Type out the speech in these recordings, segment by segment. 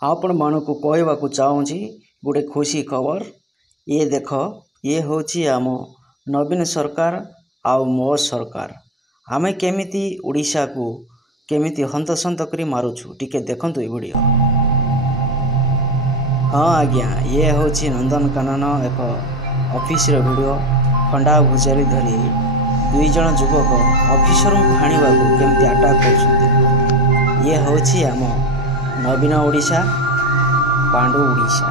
आपण मानक कहवाक चाहूँगी गोटे खुशी खबर। ये देख ये हूँ आम नवीन सरकार आउ मो सरकार। आमे केमिति ओडिशा को केमिति हंतसंत करी मारुछु टिके देखंतु ए वीडियो। हाँ आज्ञा, ये हूँ नंदनकानन एक ऑफिस रो वीडियो। खंडा भुजाली धरी दुई जन युवक ऑफिसर फाणीबा केमिति अटैक कर। ये हूँ आम नवीन ओडिशा पांडु ओडिशा।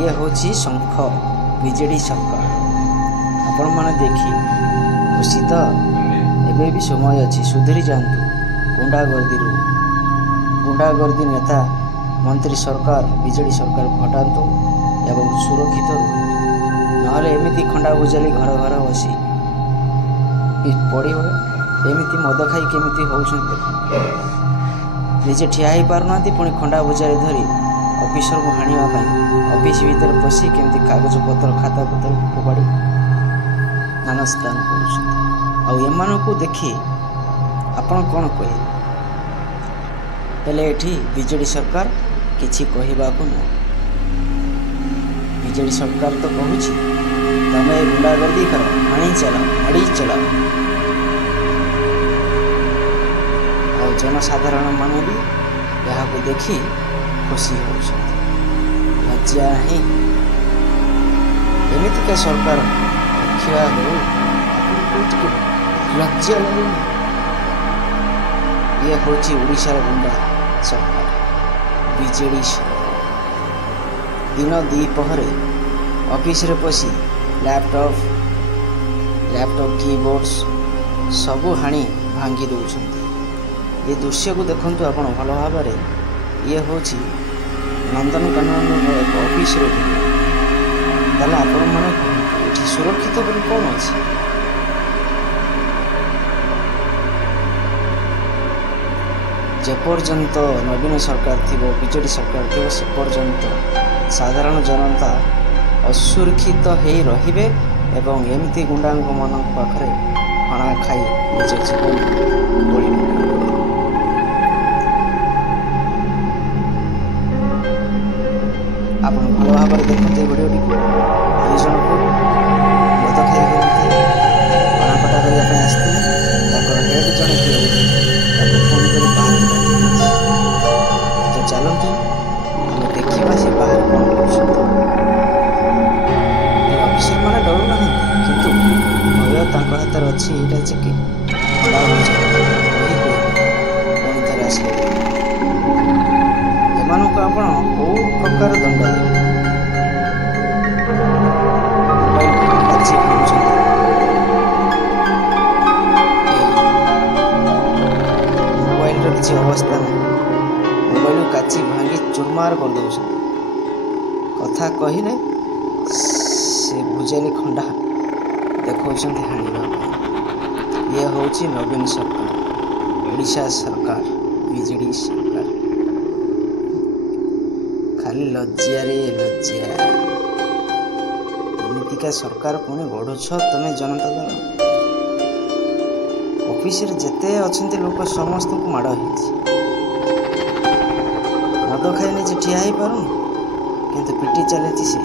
ये हूँ शंख बीजेडी सरकार। आपण मैंने देखी खुशी तो एबे भी समय अच्छी सुधरी जातु गुंडागर्दी नेता मंत्री सरकार बीजेडी सरकार हटातु एवं सुरक्षित रुहतु। एमती खंडा भुजाली घर घर बसी पड़ एमती मद खाई केमिति होउछन निजे ठिया ही पारना पुणी खंडा भुजाली धरी ऑफिसर को हाणिबा ऑफिस भीतर पशि केमती कागज पत्र खाता पत्र फोपाड़ी नाना स्थान कर देखी आपण कौन कहे पहले एठी बीजेडी सरकार किछि कहबाकू न। बीजेडी सरकार तो कहूछि तमे गुंडागर्दी कर हाड़ी चलाओ और जनसाधारण माने भी यहाँ को देखी खुशी हो लज्जा ही एमती सरकार रखा लज्जा लगे। ये हूँ ओडिशार गुंडा सरकार बीजेडी दिन द्विपहरे ऑफिस रे पशि लैपटॉप कीबोर्ड्स सबू हाणी भांगी दौरान। ये दृश्य को देखंतु आपण भल भाव। ये हूँ नंदनकानन एक ऑफिस ताले आपण मैंने सुरक्षित बोली कौन अच्छे। जेपर्यंत नवीन सरकार थी बीजेडी सरकार थी से पर्यंत साधारण जनता असुरक्षित हो रहिबे एवं एमती गुंडांग मान पाखरे हणा खाई निज जीवन बड़ी आप भल भाव देखते वीडियो दुई जन को मद खाई हणाकटा करने आसते हेड जड़े किए फोन कर बाहर तो चलते आम देखा से बाहर कौन कर ऑफिसर मैंने डर ना कि भय हाथ अच्छी यहाँ जे कि पुणी थे आस एमानक आपण कौ प्रकार दंड मोबाइल किसी अवस्था नहीं। मोबाइल काची भांगी चुरमार कर दे कथा कहले से भुजाली खंडा देखा हाणिबा। ये हूँ नवीन सरकार ओडिशा सरकार बीजेडी सरकार। खाली लज्जा रे लज्जा एमतीका सरकार पुणी गढ़ुछ तमें जनता दल। ऑफिस जेते अच्छे लोक समस्त को माड़ हो मद खाई निजे ठिया ही पारुन किंतु पिटी चली से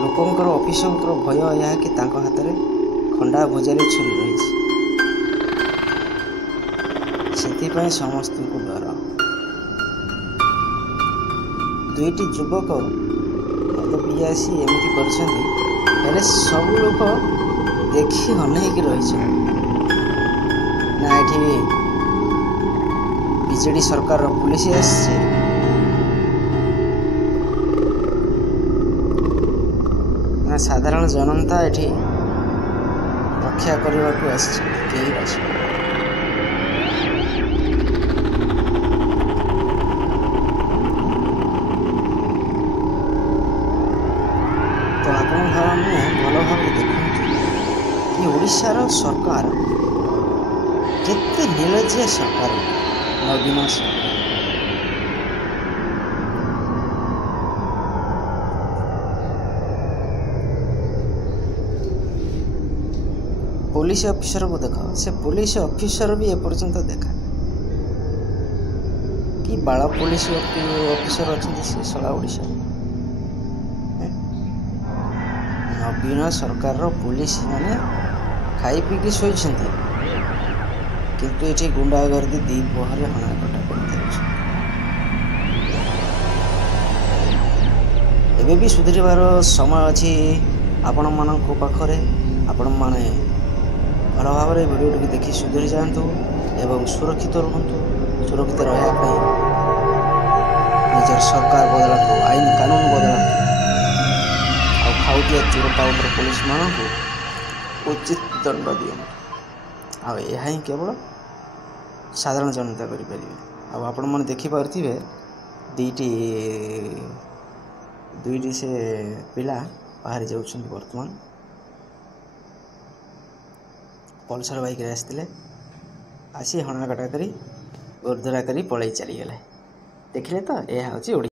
लोकंकर ऑफिसर भय यह कि हाथ में खंडा भुजाली छुरी रही से समस्त को डर। दुईटी युवक मद पी आसी एमती कर सब लोक देखी अनेक रही ना ये बीजेडी सरकार पुलिस आसी ना साधारण जनता ये रक्षा करने को आस। तो आपण भल भाव देखते कि ओडिशार सरकार केते निर्लज्ज सरकार नवीन सरकार। पुलिस ऑफिसर को देख से पुलिस ऑफिसर भी एपर्यंत देखा कि बाला पुलिस ऑफिसर अच्छा से सला ओडिशा नवीन सरकार पुलिस मैंने खाई पीकी शोइछन्ति किंतु ये गुंडागर्दी दीपहर हणाकटा कर भी सुधरबार समय अच्छी आपण मान पाखरे आपण मैंने भल भाव भिडियो देखी सुधरी जातु एवं सुरक्षित रुहतु सुरक्षित रहा निजर सरकार बदलतु आईन कानून बदलतु आ खाउटिया चोर टाउटर पुलिस मानू उचित दंड दियंतु आ यह केवल साधारण जनता करें आपण मैंने देखिपे दुईटी से पिला बाहरी जाऊँ बर्तमान पल्सर बाइक आसते आसी हणा कटा करी उर्धरा करी पलि चलीगले देखिले तो यह हूँ।